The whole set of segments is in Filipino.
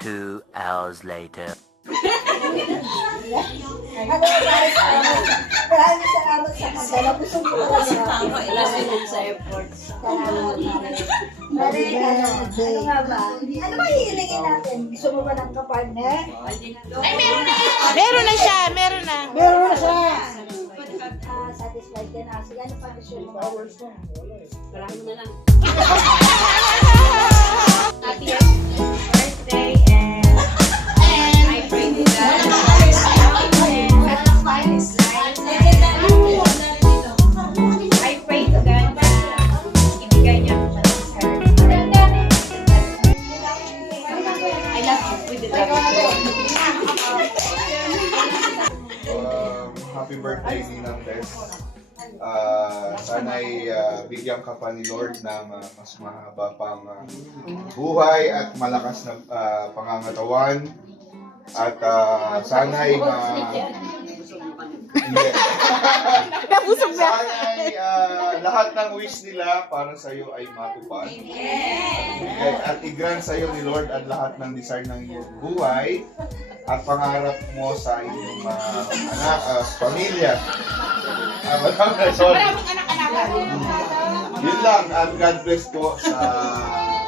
2 hours later. Maraming salamat sa kasama. Gusto mo talaga. sa effort. Ano nga ba? Ano ba hihilingin natin? Gusto mo ba ng kapartner? Meron na siya, meron na. Meron na siya. Satisfied ka na. Sige, ano pa gusto mo? Maraming na lang. Happy birthday and I pray to God. I pray to God na ibigay niya ako siya sa heart. I love you with the love of God. Happy birthday, Ninang Tess. Sana'y bigyan ka pa ni Lord ng mas mahaba pang buhay at malakas na pangangatawan. At sana'y hindi. Nabusog na. Sana'y lahat ng wish nila para sa iyo ay matupad. At i-grant sa iyo ni Lord at lahat ng desire ng iyong buhay at pangarap mo sa inyong mga anak, pamilya. Sorry. Maraming anak-anak. Yun lang, at God bless po sa...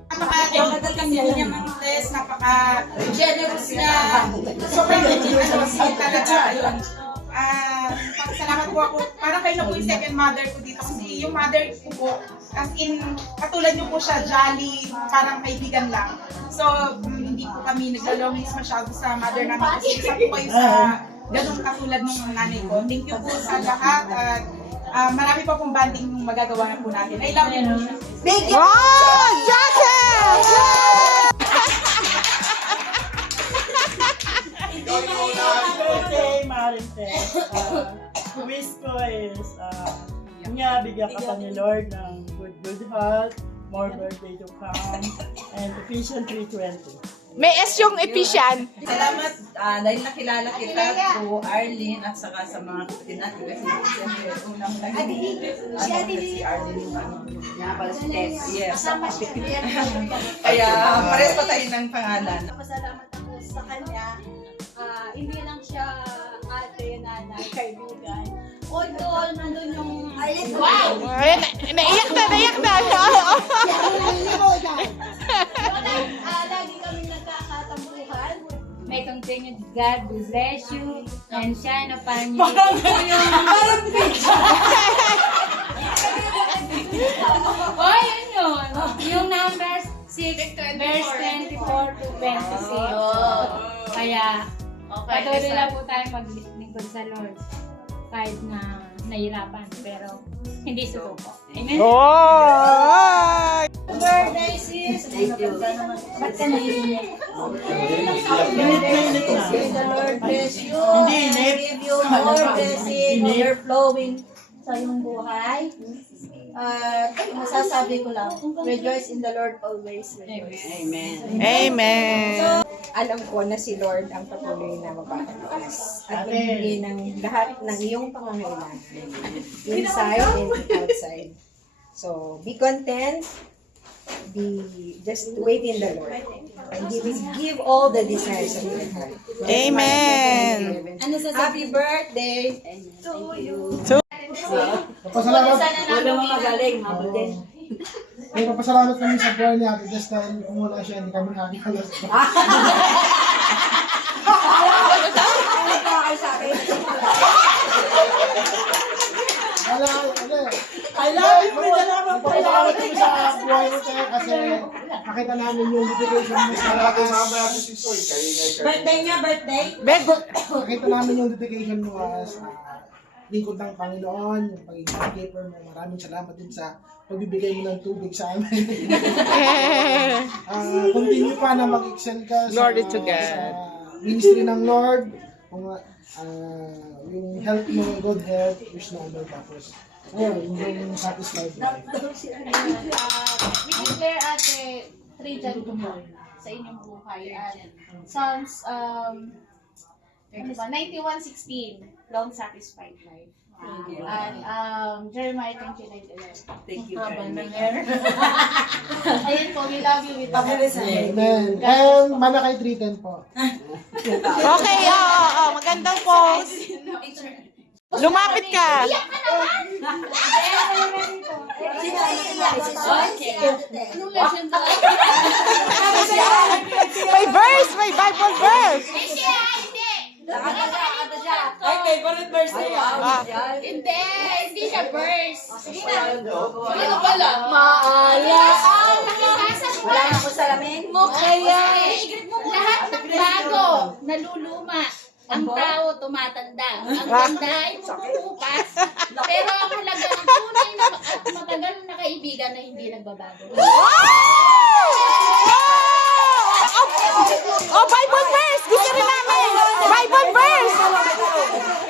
Napaka-generous niya, Ma'am Tess. Napaka-generous niya. Sobrang generous talaga. Ayun. Salamat po ako. Parang kayo na po yung second mother ko dito. Kasi yung mother ko po, as in, katulad niyo po siya, jolly, parang kaibigan lang. So, hindi po kami naglalongis masyado sa mother namin. Kasi isa po kayo sa ganun katulad ng nanay ko. Thank you po sa lahat. At marami pa pong banding magagawa na po natin. I love you po siya. Wow! Jacket! birthday, Marintes. Wish ko is, yun nga, bigyan ka pa ni Lord ng good health, more birthday to come, and Ephesians 3:20. May S yung Ephesian. Salamat dahil nakilala kita through Arlene at saka sa mga kapatid natin kasi siyempre unang naging si Arlene yung nga pala si Tess. Yes. Kaya pares pa tayo ng pangalan. Pasalamat ako sa kanya. Hindi lang siya ate, nanay, kaibigan. Although, nandun yung... Wow! Naiyak na, naiyak na. Lagi kami nagkakatambuhan. May continued God will bless you and shine upon you. Parang pizza! Oh, yun yun. Yung numbers 6, verse 24 to 26. Kaya, patuloy lang po tayo maglingkod sa Lord. Kahit na nahirapan, pero hindi susuko. Amen? Oh! Birthday, sis! Thank you. Ba't ka naiiyak? Minute na. May the Lord bless you. Hindi, inip. Give you more blessing, overflowing sa iyong buhay. Masasabi ko lang, rejoice in the Lord always. Rejoice. Amen. Amen. Alam ko na si Lord ang patuloy na magpapalakas at magbigay ng lahat ng iyong pangangailangan, inside and outside. So, be content, just wait in the Lord, and He will give all the desires of your heart. Amen. Happy birthday! Papasalamat. Wala mo magaling, mabuti. May papasalamat kami sa buhay ni Ate Jess dahil kung wala siya, hindi kami nakakalas. Papasalamat kami sa buhay mo tayo kasi nakita namin yung dedication mo sa Natin mamaya natin si Soy. Birthday niya, birthday. nakita namin yung dedication mo sa lingkod ng Panginoon, yung pagiging keeper mo. Maraming salamat din sa pagbibigay mo ng tubig sa amin. Continue pa na mag-excel ka Glory to God. sa ministry ng Lord. Kung yung health mo, good health, wish na ano tapos. Ayun, yung satisfied life. We declare ate 3 John 2 sa inyong buhay. Psalms 91:16, long satisfied life. And Jeremiah 29:11. Thank you. Ayun po, We love you. Amen. And Malakay 3:10 po. Okay, magandang pose. Lumapit ka. May verse, may Bible verse. Ay, favorite verse na yan. Hindi siya verse. Ano pala? Maalas. Wala na ko salamin. Kaya, lahat ng bago, naluluma. Ang tao tumatanda. Ang ganda ay pumupupas. Pero ako lang ang tunay na at matagal na kaibigan na hindi nagbabago. Oh, Bible verse. Gusto rin namin. Bible verse.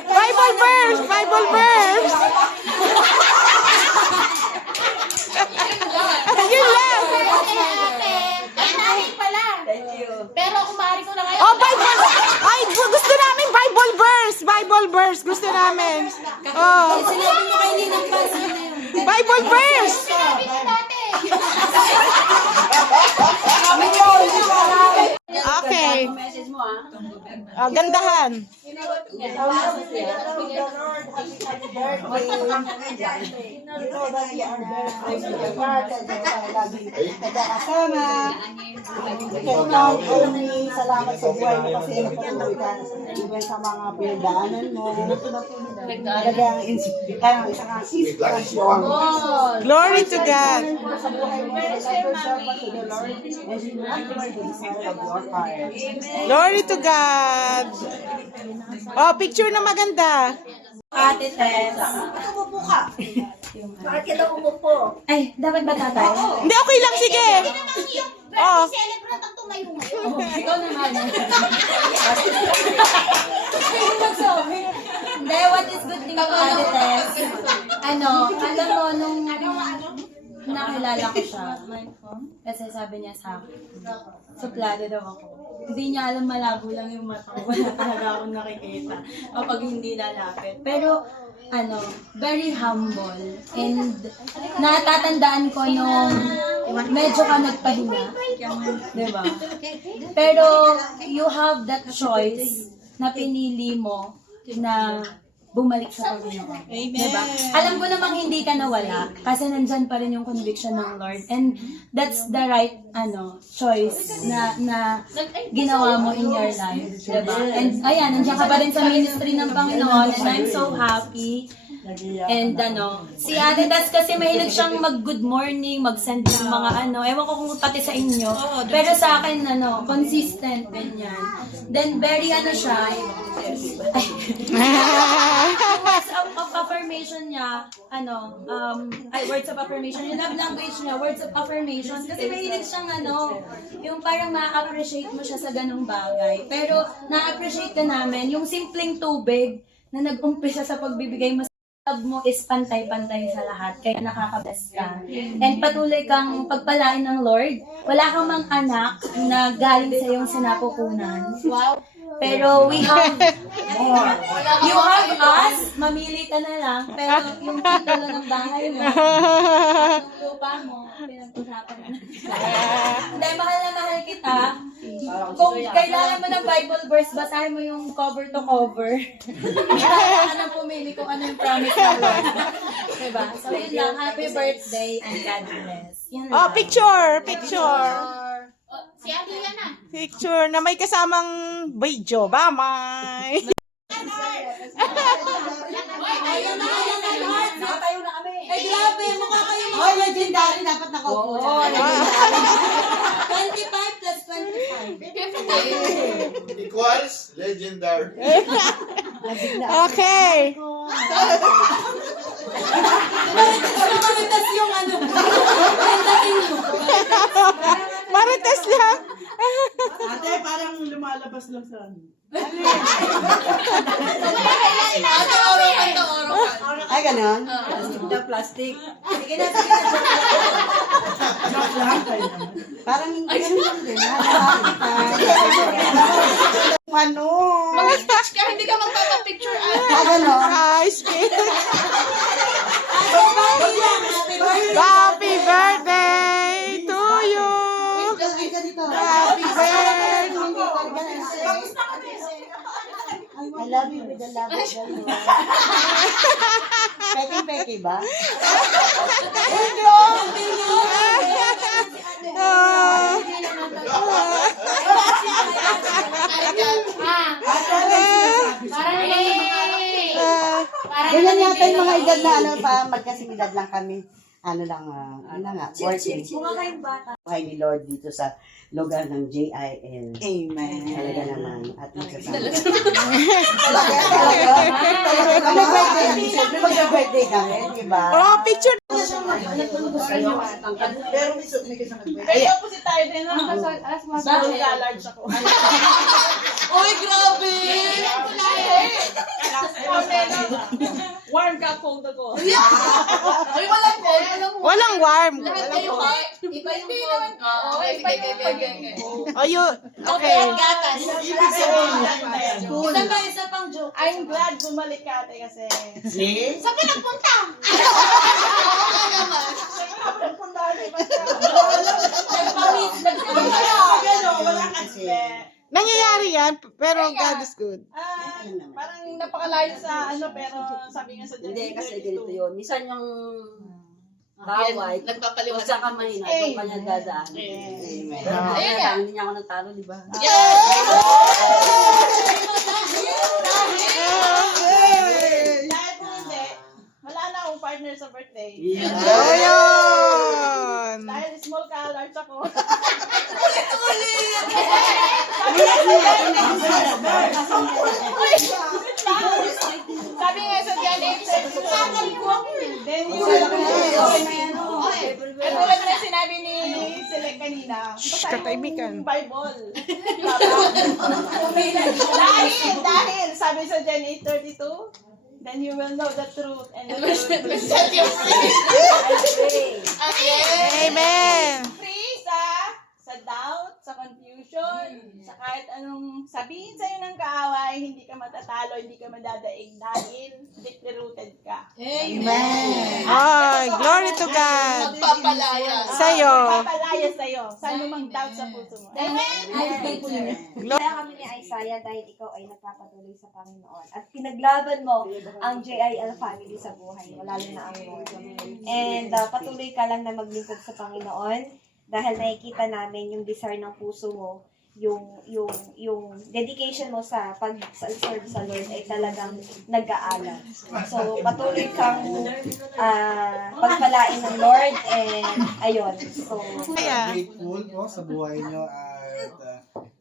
Bible verse. Bible verse. Yun lang. Ay, nahin pala. Pero kumari ko na ngayon. Oh, Bible. Ay, gusto namin Bible verse. Bible verse. Gusto namin. Oh. Sinabi mo kay Ninang Paz na yun. Bible verse. Sinabi ko dati. Okay. Message mo ah. Gandahan. Kasama. Ikaw, salamat sa buhay mo kasi nagpatuloy ka even sa mga pinagdaanan mo. Talagang isang inspirasyon. Glory to God. Sa buhay mo, let yourself to the Lord and you will the desire of your heart. Glory to God. Oh, picture na maganda. Ate Tess. Umupo ka. Bakit ka daw umupo? Ay, dapat ba tatay? Hindi, okay lang. Sige. Oh. Celebrate ang tumayo ngayon. Ikaw naman. Hindi, what is good thing about Ate Tess? Alam mo, nung nakilala ko siya, kasi sabi niya sa akin, suplado daw ako. Hindi niya alam, malabo lang yung mata ko. Wala talaga akong nakikita kapag hindi lalapit. Pero, very humble. And natatandaan ko nung medyo ka nagpahinga. Diba? Pero, you have that choice na pinili mo na bumalik sa Panginoon. Diba? Alam ko namang hindi ka nawala kasi nandyan pa rin yung conviction ng Lord. And that's the right choice na ginawa mo in your life. Diba? And ayan, nandiyan ka pa rin sa ministry ng Panginoon and I'm so happy. And si Ate Tas kasi mahilig siyang mag-good morning, mag-send ng mga ewan ko kung pati sa inyo. Pero sa akin, consistent, ganyan. Then, very siya, words of affirmation niya, words of affirmation, yung love language niya, words of affirmation. Kasi mahilig siyang yung parang ma-appreciate mo siya sa ganung bagay. Pero, na-appreciate ka namin, yung simpleng tubig na nag-umpisa sa pagbibigay mo love mo is pantay-pantay sa lahat, kaya nakaka-bless ka. And patuloy kang pagpalain ng Lord. Wala kang mang anak na galing sa iyong sinapupunan. Wow. Pero we have more. You have us, mamili ka na lang, pero yung titulo ng bahay mo, yung lupa mo, pinag-usapan na. Dahil mahal na mahal kita, kung kailangan mo ng Bible verse, basahin mo yung cover to cover. Kailangan ka nang pumili kung ano yung promise ng Lord. Diba? So yun lang, happy birthday and God bless. Yun lang. Oh, picture. Si Ate yan na. Picture na may kasamang video. Bye-bye. Nakatayo na kami. Ay, grabe, mukha kayo. Hoy, legendary, dapat nakaupo. 25 plus 25. Equals legendary. Okay. Maritas yung Marites lang. Ate, parang lumalabas lang sa Ate, orokan to, orokan. Ay, ganon? Plastic na plastic. Sige na, sige na. joke lang tayo naman. Parang hindi ganun lang din. Ano? Mag-speech ka, hindi ka magpapapicture. Ganon? Hi, speak. Happy birthday to you. love you with the love of the Lord. Peke-peke ba? Ganyan yata yung mga edad na ano pa, magkasing edad lang kami. Ano lang, working. Buhay ni Lord dito sa lugar ng JIL. Amen. Talaga naman. At magkasama. Siyempre mag-birthday kami, di ba? Oh, picture. Pero may kasama. Ay, opposite tayo din. Bakit large ako? Uy, grabe! Warm ka, cold ako. Ay, walang cold. Walang warm. Iba yung cold. Oh, you, okay. Isa pang joke. I'm glad bumalik ka ate kasi. Saan ka nagpunta? Wala kasi. Nangyayari yan, pero God is good. Parang napakalayo sa ano, pero sabi nga sa Diyos. Hindi, kasi ganito yun. Minsan yung kaway, kung saan ka mahina, doon ka niya dadaan. Amen. Ayun nga. Hindi niya ako natalo, di ba? Dahil kung hindi, wala na akong partner sa birthday. Oh, yun. Dahil small ka, large ako. Sabi nga sa Janet, then you will know. At tulad na sinabi ni Select kanina, katahimikan. Bible. Dahil, sabi sa Gen 8:32, then you will know the truth and the truth will set you free. Amen. Free sa doubt, sa confusion, sa kahit anong sabihin sa'yo ng kaaway, hindi ka matatalo, hindi ka madadaig dahil deeply rooted ka. Amen. Oh, glory to God. Sa'yo. Papalaya sa'yo. Saan mo mang doubt sa puso mo. Amen? Kaya kami ni Isaiah dahil ikaw ay nagpapatuloy sa Panginoon. At pinaglaban mo ang JIL family sa buhay mo, lalo na ang Lord. And patuloy ka lang na maglingkod sa Panginoon dahil nakikita namin yung desire ng puso mo, yung dedication mo sa pag-serve sa Lord ay talagang nag-aalam. So, patuloy kang pagpalain ng Lord and ayun. So, Grateful po sa buhay nyo at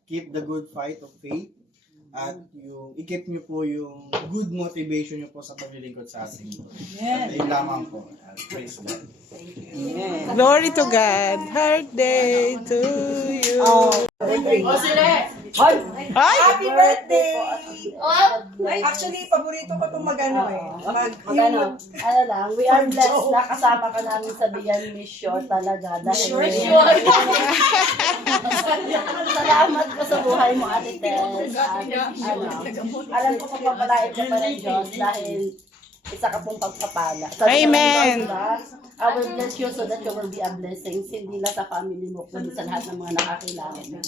keep the good fight of faith at yung i-keep nyo po yung good motivation nyo po sa paglilingkod sa ating Lord. At yun lamang po. Praise God. Glory to God. Birthday to you. Happy birthday! Actually, paborito ko itong mag-ano Ano lang, we are blessed na kasama ka namin sa Bigyan Mission talaga. Dahil salamat ko sa buhay mo, Ate Tess. Alam ko pagpapalait ka pa ng Diyos dahil isa ka pong pagpapala. Amen. I will bless you so that you will be a blessing. Hindi lang sa family mo, kundi sa lahat ng mga nakakilala mo.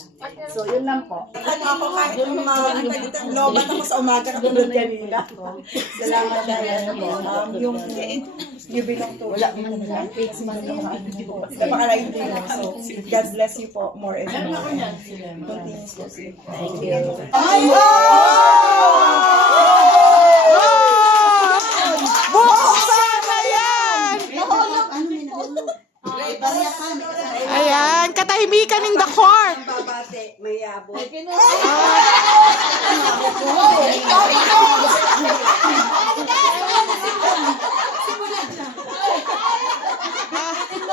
So, yun lang po. Lobat ako sa umaga katulad kanina. Salamat dahil You belong to wala man lang. napaka-right lang. So, God bless you po more and more. Continuously. Thank you. Buksan na yan! Ayan, katahimikan in the court. Babate, may yabo.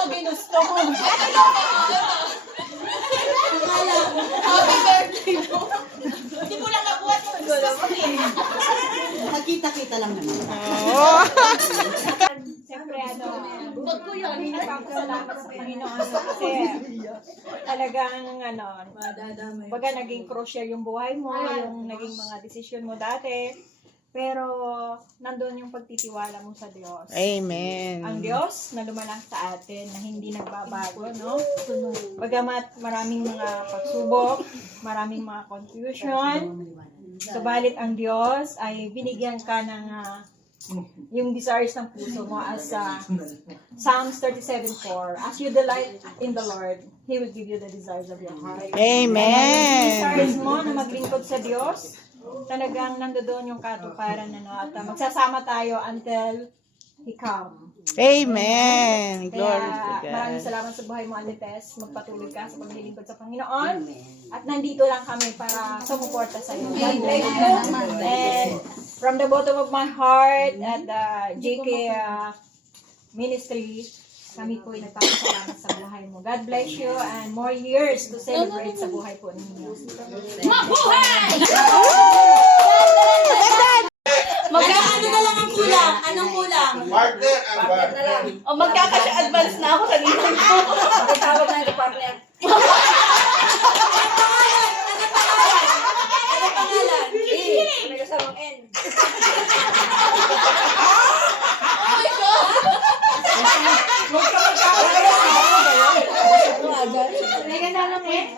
Ginusto mo. Hindi mo lang mabuhat yung gusto mo eh. Nakita-kita lang naman. Oh. siyempre, nagpapasalamat sa Panginoon kasi talagang, baga naging crucial yung buhay mo, yung naging mga desisyon mo dati. Pero, nandun yung pagtitiwala mo sa Diyos. Amen. Ang Diyos na lumalang sa atin, na hindi nagbabago, no? Bagamat maraming mga pagsubok, maraming mga confusion, Subalit ang Diyos ay binigyan ka ng yung desires ng puso mo as Psalms 37:4. As you delight in the Lord, He will give you the desires of your heart. Amen. Desires mo na maglingkod sa Diyos, talagang nandoon yung katuparan at magsasama tayo until He come. Amen. Glory to Kaya God. maraming salamat sa buhay mo, Anites. Magpatuloy ka sa paglilingkod sa Panginoon. At nandito lang kami para sumuporta sa iyo. God bless you. And from the bottom of my heart at the JK Ministry, kami po ay nagpapasalamat sa buhay mo. God bless you and more years to celebrate sa buhay po ninyo. Mabuhay! Magkano na lang ang kulang? Anong kulang? Partner ang ba? O magkakasya-advance na ako sa ninang ko. Tawag na ito, partner. Ano pangalan? E. May kasamang N. Oh my God! Teka na lang eh.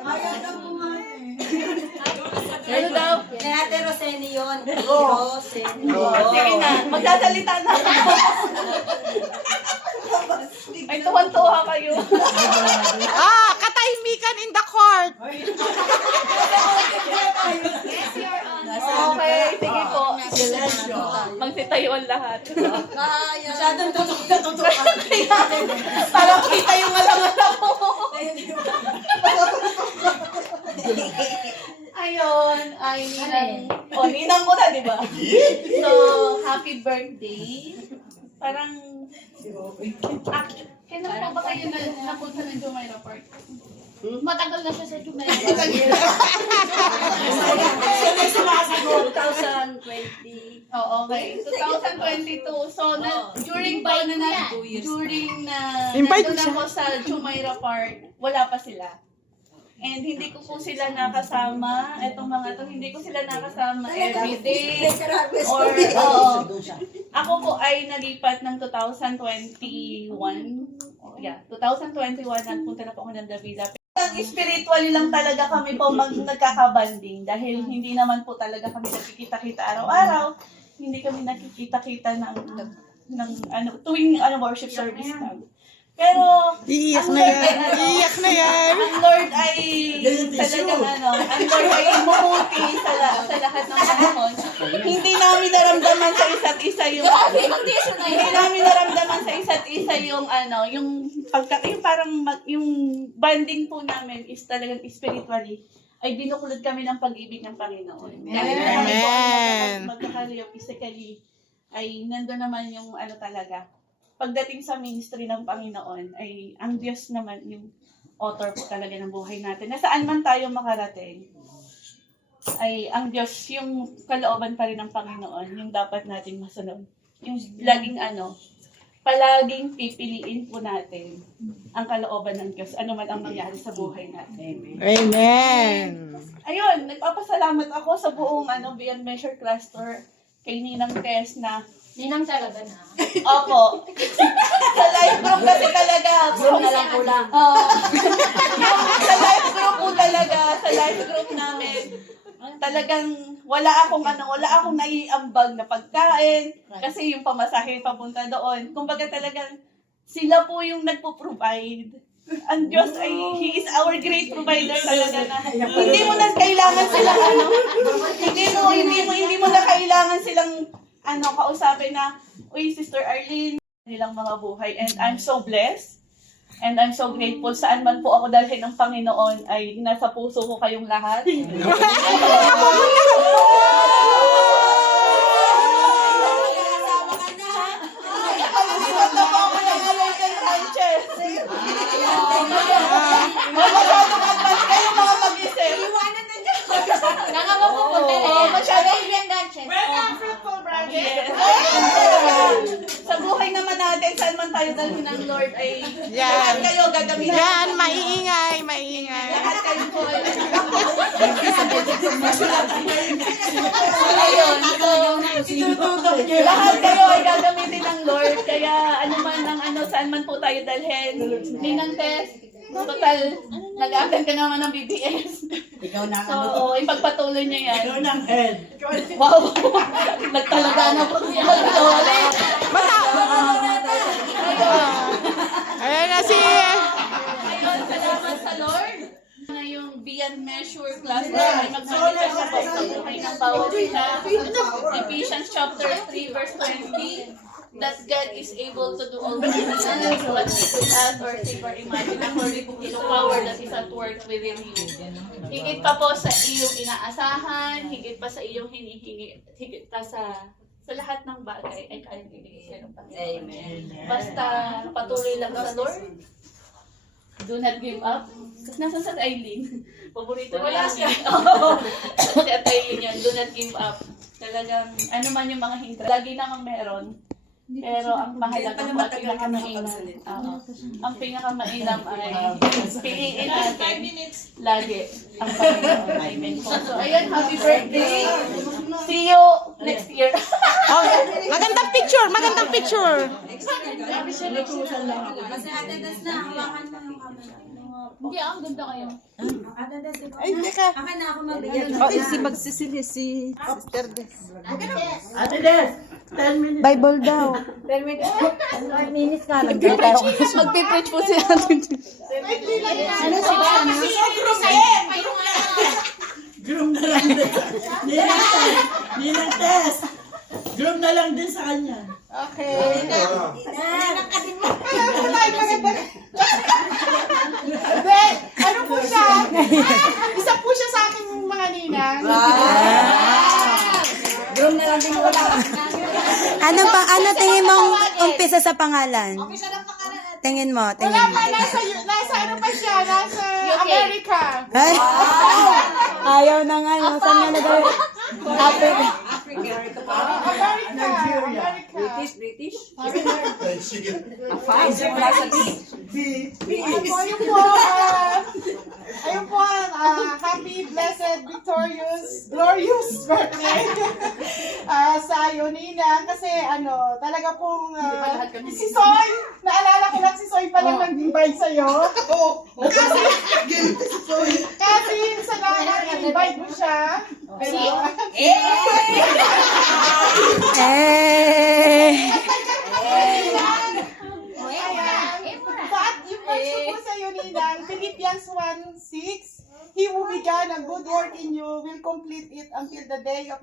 Ano daw? Ate Roseni yun. Roseni. Sige na, magsasalita na ako. Ay, tuwan-tuwa kayo. Katahimikan in the court. Okay, sige po. Magsitayuan lahat. Masyadong tutok na tutok. Parang kita yung alam-alam mo. Ayun, ay ninang. O, ninang mo na, di ba? So, happy birthday. Parang, kailan po ba kayo napunta ng Jumeirah Park? Matagal na siya sa Jumeirah Park. Sumasagot 2020. Oh, okay. 2022. So, during Invite nandun ako sa Jumeirah Park, wala pa sila. And hindi ko po sila nakasama. Etong mga to, hindi ko sila nakasama everyday. Or, ako po ay nalipat ng 2021. Yeah, 2021, nagpunta na po ako ng Davila. Spiritual lang talaga kami po nagkakabanding dahil hindi naman po talaga kami nakikita-kita araw-araw. Hindi kami nakikita-kita ng tuwing worship service namin. Pero Iiyak na yan. Iiyak na yan. ang Lord ay talagang ang Lord ay mabuti sa lahat ng panahon. Hindi namin naramdaman sa isa't isa yung hindi namin naramdaman sa isa't isa yung yung parang yung bonding po namin is talagang spiritually ay binukulod kami ng pag-ibig ng Panginoon. Dahil kami po ay magkakalayo physically ay nandun naman yung talaga. Pagdating sa ministry ng Panginoon, ay ang Diyos naman yung author po talaga ng buhay natin. Nasaan man tayo makarating, ay ang Diyos yung kalooban pa rin ng Panginoon, yung dapat nating masunod. Yung laging palaging pipiliin po natin ang kalooban ng Diyos, ano man ang mangyari sa buhay natin. Amen. Ayun, nagpapasalamat ako sa buong Beyond Measure Cluster kay Ninang Tess na Ninang talaga na. Opo. Sa live group kasi talaga. Yun na lang kulang. Sa live group po talaga, sa live group namin, talagang wala akong naiambag na pagkain kasi yung pamasahe papunta doon. Kumbaga talagang sila po yung nagpo-provide. Ang Diyos ay, He is our great provider talaga na hindi mo na kailangan silang hindi mo na kailangan silang kausapin na, uy, Sister Arlene, nilang mga buhay. And I'm so blessed. And I'm so grateful. Saan man po ako dalhin ng Panginoon ay nasa puso ko kayong lahat. Nakalimutan na po ako ng American Ranches. Masyadong advance kayo mga mag-isip. Nangawapupunta na yan. Masyadong Welcome, fruitful branches. sa buhay naman natin, saan man tayo dalhin ng Lord ay Yan. lahat kayo gagamitin. Yan, maiingay, maiingay. Lahat kayo po ay ayun, so, lahat kayo ay gagamitin ng Lord. Kaya ano man ang saan man po tayo dalhin. Ninang Tess, Total, nag-attend ka naman ng BBS. Ikaw na So, ipagpatuloy niya yan. Ikaw ng head. Wow! Nagtalaga na po siya. Ayan na si... Ayun, salamat sa Lord. Na yung Beyond Measure class na ay magmanifest sa pagkabuhay ng bawat isa. Ephesians chapter 3 verse 20. That God is able to do all things what we could ask or think or imagine according to His power that is at work within you. Higit pa po sa iyong inaasahan, higit pa sa iyong hinihingi, higit pa sa lahat ng bagay ay kaya bibigay sa'yo ng Panginoon. Amen. Basta patuloy lang sa Lord. Do not give up. Kasi nasa sa Aileen. Paborito niya. Si Ate Aileen yan. Do not give up. Talagang ano man yung mga hindra. Lagi namang meron. Pero ang mahalaga po at pinakamainam. Ang pinakamainam ay piliin natin lagi ang Panginoon. Amen po. So ayan, happy birthday. See you next year. Oh, magandang picture, magandang picture. Hindi, ang ganda kayo. Ay, hindi ka. Oh, si magsisili si Sister Des. Ate Des, 10 minutes. Bible daw. 10 minutes ka lang. Magpipreach po si Ate. Groom na lang din. Ninang Tess. Groom na lang din sa kanya. Okay. Hindi, ano po siya? Isa po siya sa aking mga ninang. Ano tingin mong umpisa sa pangalan? Tingin mo, Wala tingin mo. pa, nasa ano pa siya? Nasa America. Ay, ayaw na nga. Saan nga nagawin? Africa. British. Ayun po, happy, blessed, victorious, glorious birthday sa iyo, Nina. Kasi talaga pong si Soy, naalala ko lang si Soy pa lang nag-invite sa'yo. Kasi sa lahat, invite mo siya. At yung verse ko sa iyo, Ninang, Philippians 1:6, He who began a good work in you will complete it until the day of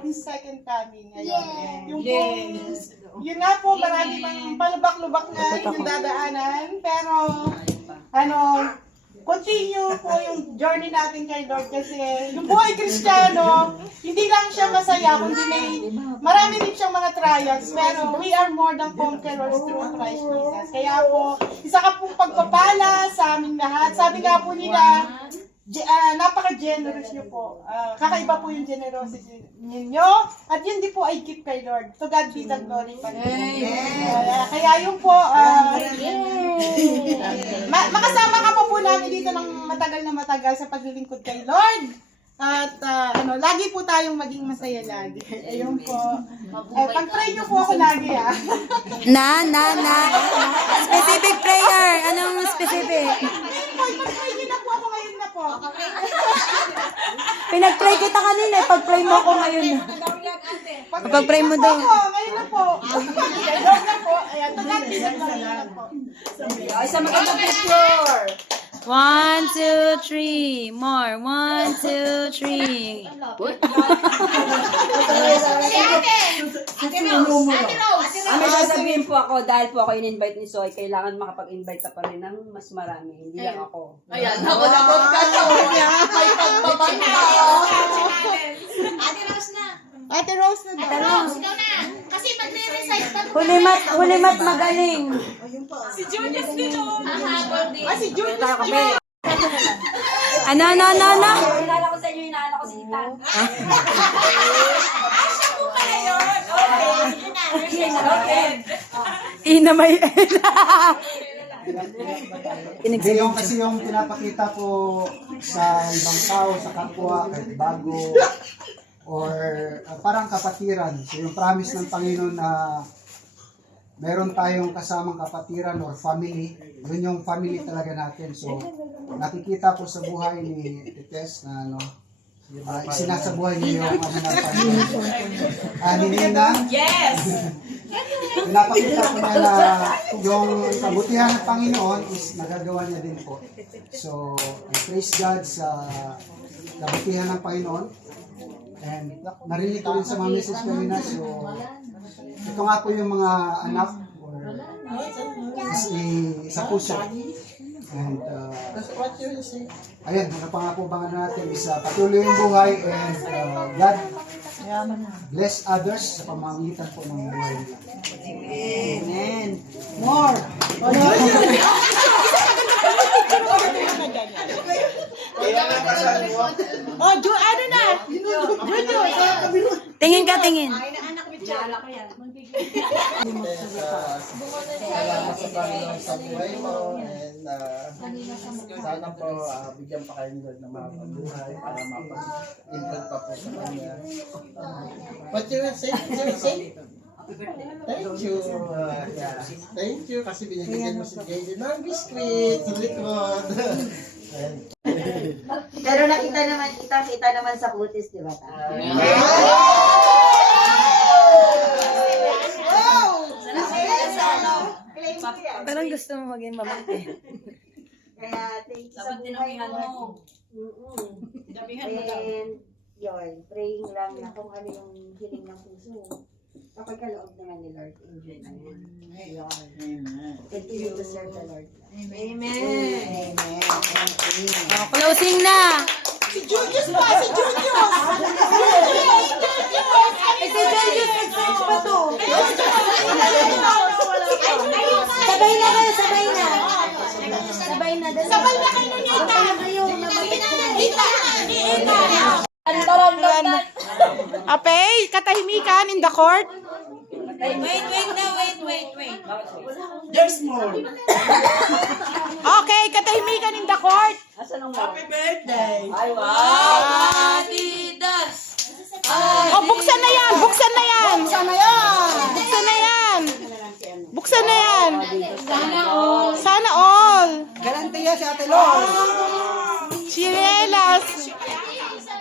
His second coming. Yung yun nga po, marami pang palubak-lubak na yung dadaanan, pero continue po yung journey natin kay Lord kasi yung buhay Kristiyano, hindi lang siya masaya, kundi marami din siyang mga trials, pero we are more than conquerors through Christ Jesus. Kaya po, isa ka pong pagpapala sa aming lahat. Sabi nga po nila, napaka-generous niyo po. Kakaiba po yung generosity ninyo. At yun din po ay gift kay Lord. To God be the glory. Kaya yun po, makasama ka po namin dito ng matagal na matagal sa paglilingkod kay Lord. At lagi po tayong maging masaya lagi. Ayun po. Pag-pray niyo po ako lagi Na. Specific prayer. Anong specific? Pag-pray niyo na po ako ngayon na po. Pinag-pray kita kanina. Pag-pray mo ako ngayon na. Pag-pray mo daw. Ngayon na po. Ngayon na po. Ayan. Tugat din na po. Isa magandang picture. 1, 2, 3. More. 1, 2, 3. May sasabihin po ako, dahil po ako in-invite ni Soy, kailangan makapag-invite ka pa rin ng mas marami. Hindi lang ako. Ayan, nakot ka to. May pagbabang na. Ate Rose na daw. Kasi magre-recite pa. Hulimat magaling. Si Julius din o. Si Julius din. Ano? Inala ko sa inyo, inala ko si Itan. Ina may Hindi yung kasi yung pinapakita po sa ibang tao, sa kapwa, kahit bago, or parang kapatiran. So yung promise ng Panginoon na meron tayong kasamang kapatiran or family. Yun yung family talaga natin. So, nakikita ko sa buhay ni Tites na sinasabuhay niyo yung ng family. Ni Ninang. Yes! Pinapakita ko niya na yung kabutihan ng Panginoon is nagagawa niya din po. So, I praise God sa kabutihan ng Panginoon. And narinig ko rin sa mga message kanina. So, ito nga po yung mga anak or sa puso. And ayan, mga pangakubangan natin is patuloy yung buhay and God bless others sa pamamagitan po ng buhay nila. Amen. More. Oh, ano na? Tingin ka, tingin. Naalala ko yan. Salamat sa Panginoon sa buhay mo and sana po bigyan pa kayo Lord ng mga buhay para mapag-improve pa po sa kanya. What you will say? Thank you. Thank you kasi binigyan mo si JJ ng biscuit sa likod. Pero nakita naman sa kutis, di ba? Parang gusto mo maging mamaki. Kaya, thank you sa buhay mo. And, yun, praying lang na kung ano yung hiling ng puso mo. Kapag kaloob naman ni Lord, enjoy na yan. Continue to serve the Lord. Amen. Closing na! Si Julius pa! Si Julius! Si Julius! Nag-search pa to! Sabay na kayo, sabay na! Sabay na, dali. Sabay na kayo, Nita! Nita! Apay, katahimikan in the court. Wait. There's more. Okay, katahimikan in the court. Happy birthday. Oh, buksan na yan! Buksan na yan! Buksan na yan! Buksan na yan! Buksan na yan! Sana all! Garantiya si Ate Los. Chinelas!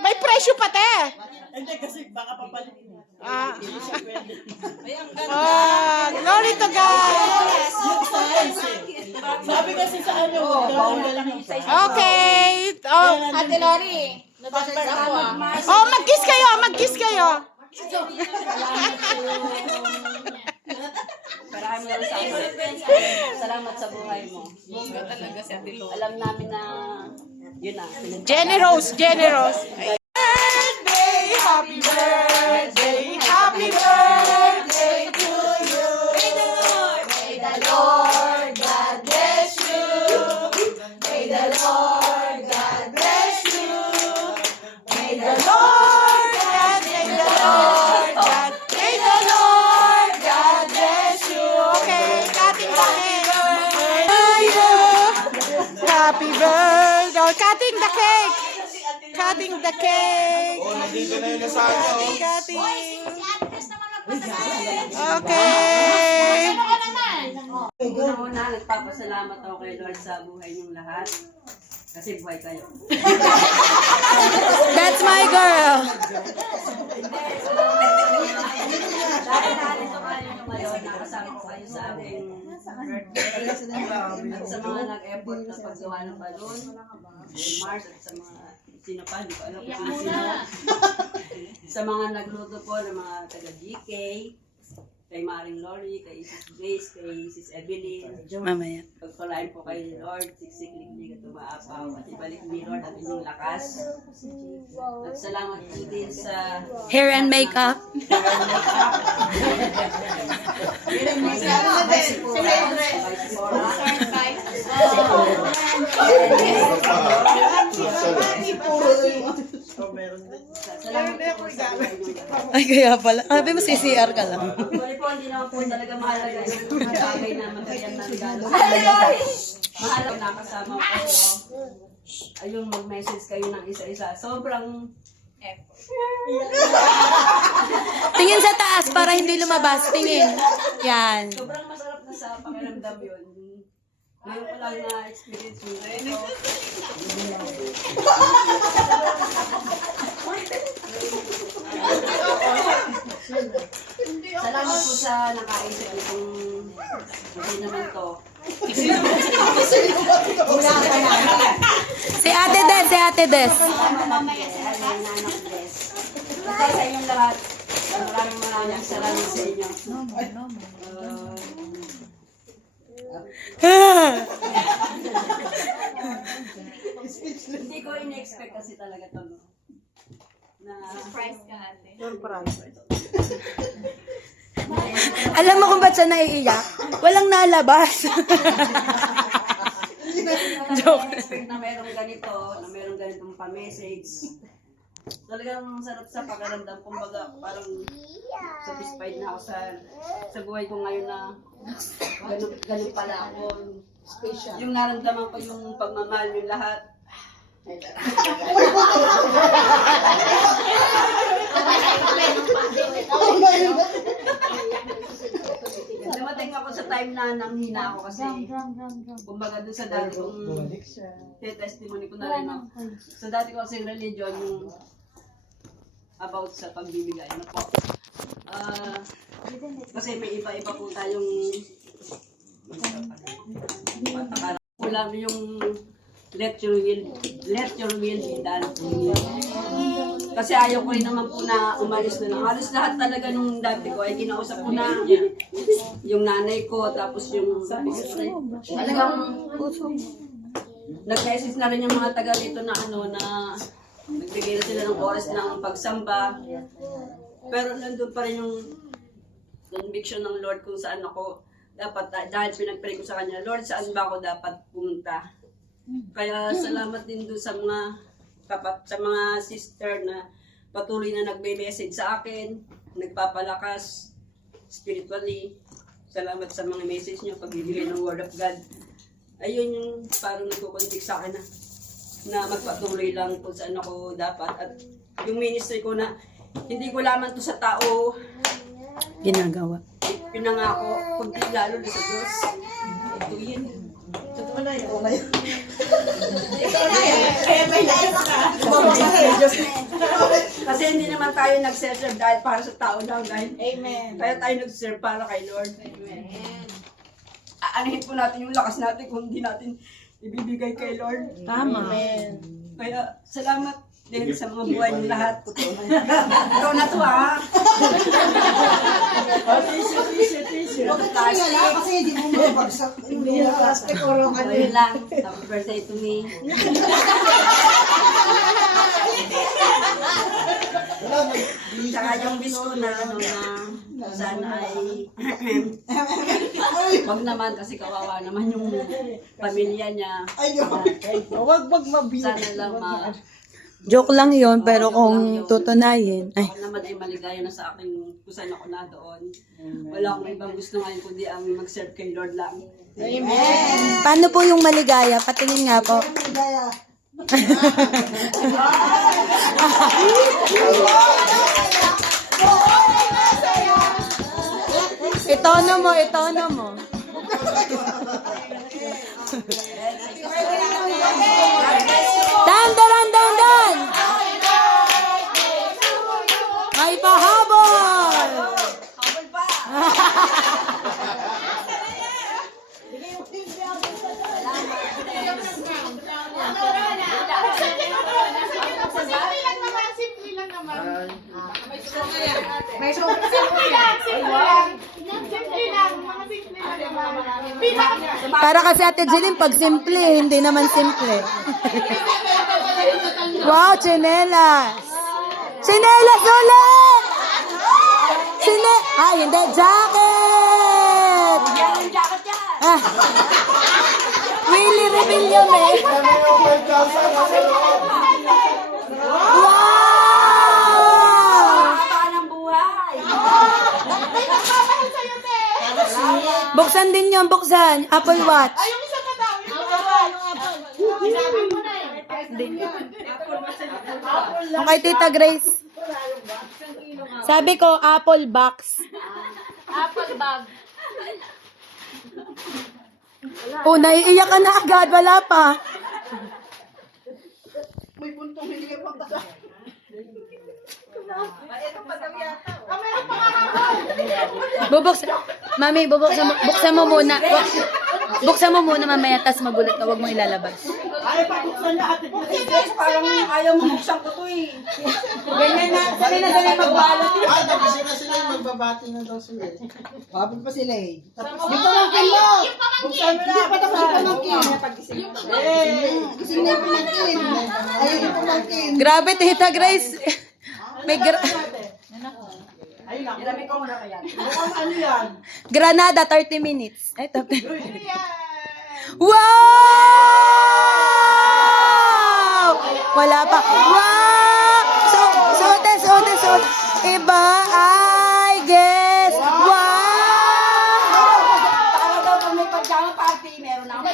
May presyo pa, te! Hindi kasi baka papalit mo. Glory to God! Sabi kasi sa ano, Okay. Oh, Ate Lori, mag-kiss kayo! Mag-kiss kayo! Salamat sa buhay mo. Alam namin na yun na. Generous! Happy birthday! Happy birthday to you! May the Lord God bless you! May the Lord God bless you! May the Lord God, may the Lord God, may the Lord God bless you! Okay, cutting the cake! Happy birthday! Oh, cutting the cake! Cutting the cake! Nandito na yung lasagna. Cutting! Okay! Una-una, nagpapasalamat ako kay Lord sa buhay niyong lahat. Kasi buhay kayo. That's my girl! Dahil nalito kayo nyo ngayon, nakasama ko kayo sa aking birthday. At sa mga nag-effort na paggawa ng balon, si Mars at sa mga sino pa, hindi ko alam kung sino. Sa mga nagluto po ng mga taga-GK, kay Maring Lori, kay Sis Grace, kay Sis Evelyn. Mamaya. Pagpalain po kayo ni Lord, siksiklig at tumaapaw at ibalik ni Lord ang inyong lakas. At salamat po din sa Hair and makeup. Ay, kaya pala. Sabi mo, CCR ka lang. Actually po, hindi naman po talaga mahalaga yung mga bagay na magkayang na regalo. Mahalaga na kasama ko. Ayun, mag-message kayo ng isa-isa. Sobrang effort. Tingin sa taas para hindi lumabas. Tingin. Yan. Sobrang masarap na sa pakiramdam yun. Ngayon ko lang na-experience yung reno. Salamat po sa nakaisip itong hindi naman to. Si Ate Des, si Ate Des. Mamaya sa nanak Des. Basta sa inyong lahat, maraming salamat sa inyo. Hindi ko in-expect kasi talaga to. No? Na surprise ka ate. Alam mo kung ba't siya naiiyak? Walang nalabas. Joke. Na merong ganito, na merong ganitong pa-message. Talagang sarap sa pakiramdam. Kumbaga, parang satisfied na ako sa buhay ko ngayon na ganun pala ako. Yung naramdaman ko yung pagmamahal yung lahat. Dumating ako sa time na nanghina ako kasi kumbaga doon sa dati kong testimony ko na rin ako. Sa dati ko kasi religion yung about sa pagbibigay na po. Kasi may iba-iba po tayong patakaran. Wala yung let your will be done. Kasi ayaw ko rin naman po na umalis na lang. Halos lahat talaga nung dati ko ay kinausap ko na yung nanay ko, tapos yung talagang nag-message na rin yung mga taga rito na na nagbigay na sila ng oras ng pagsamba. Pero nandun pa rin yung conviction ng Lord kung saan ako dapat, dahil pinag-pray ko sa Kanya, Lord, saan ba ako dapat pumunta? Kaya salamat din doon sa mga sister na patuloy na nagme-message sa akin, nagpapalakas spiritually. Salamat sa mga message niyo, pagbibigay ng Word of God. Ayun yung parang nagkukontik sa akin na magpatuloy lang kung saan ako dapat. At yung ministry ko na hindi ko lamang to sa tao Ginagawa. pinangako, kundi lalo na sa Diyos. Ito yun. Kasi hindi naman tayo nag-serve dahil para sa tao lang. Amen. Kaya tayo nag-serve para kay Lord. Amen. Aanahin po natin yung lakas natin kung hindi natin ibibigay kay Lord. Tama. Amen. Kaya salamat din sa mga buhay ng lahat. Ikaw na to ha. Tissue. Kasi hindi mo mabagsak. Hindi na plastic or ano. Ayun lang. Happy birthday to me. Saka yung wish ko na sana ay wag naman kasi kawawa naman yung pamilya niya. Wag mabili. Sana lang Joke lang yon pero kung tutunayin. Ay. ako naman ay maligaya na sa akin kung saan ako na doon. Wala akong ibang gusto ngayon kundi ang mag-serve kay Lord lang. Amen. Paano po yung maligaya? Patingin nga po. Itono mo, itono mo. Dan, dan, dan, dan! May pahabol! Habol pa! Para kasi Ate Jeline, pag simple, hindi naman simple. Wow, chinelas! Chinelas ulit! Hindi, jacket! Yan ang jacket yan! Ah. Willie Rebellion eh. Wow! Haba ng buhay! Buksan din yun, buksan. Apple Watch. Ay, yung isa pa daw. Yung isa pa. Yung apple. Okay, Tita Grace. Sabi ko, apple box. Apple bag. Oh, naiiyak ka na agad. Wala pa. May buntong hindi ka pang Bubuksan. Mami, buksan mo muna. Buksan mo muna mamaya, tas magulat ka. Huwag mo ilalabas. Ay, pabuksan lahat. Parang ayaw mo buksan ko to eh. Ganyan na. Sabi na sila magbalot. Ay, tapos sila yung magbabati na daw sila. Kapit pa sila eh. Yung pamangkin mo! Buksan mo na! Hindi pa tapos yung pamangkin. Gising na yung pamangkin. Ayun yung pamangkin. Grabe, Tita Grace. May Ay, naku. Ilami ko muna kaya. Mukhang ano yan? Granada, 30 minutes. Ay, 30. Wow! Wala pa. Wow! Suot. Iba, I guess. Wow! Para daw pag may pajama party, meron ako.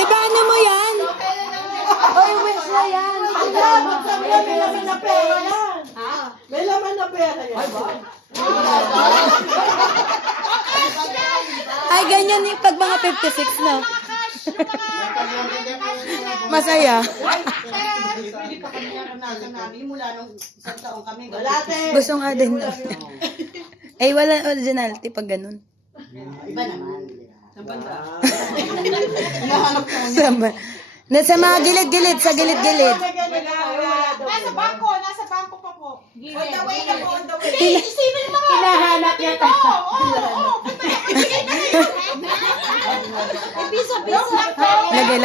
Di ba ano mo yan? Oy, wish na yan. Buksan mo yan, may laman na pera yan. May laman na pera yan. Ay, ganyan yung pag mga 56 na. Masaya. Hindi pa kami naranasan namin mula nung isang taong kami. Gusto nga din. Ay, wala originality pag ganun. Iba naman. Saan? Nasa mga gilid-gilid, sa gilid-gilid. Nasa bangko pa po. On the way na po, on the way. Sino yung mga... Hinahanap niya. Oo. Lagay.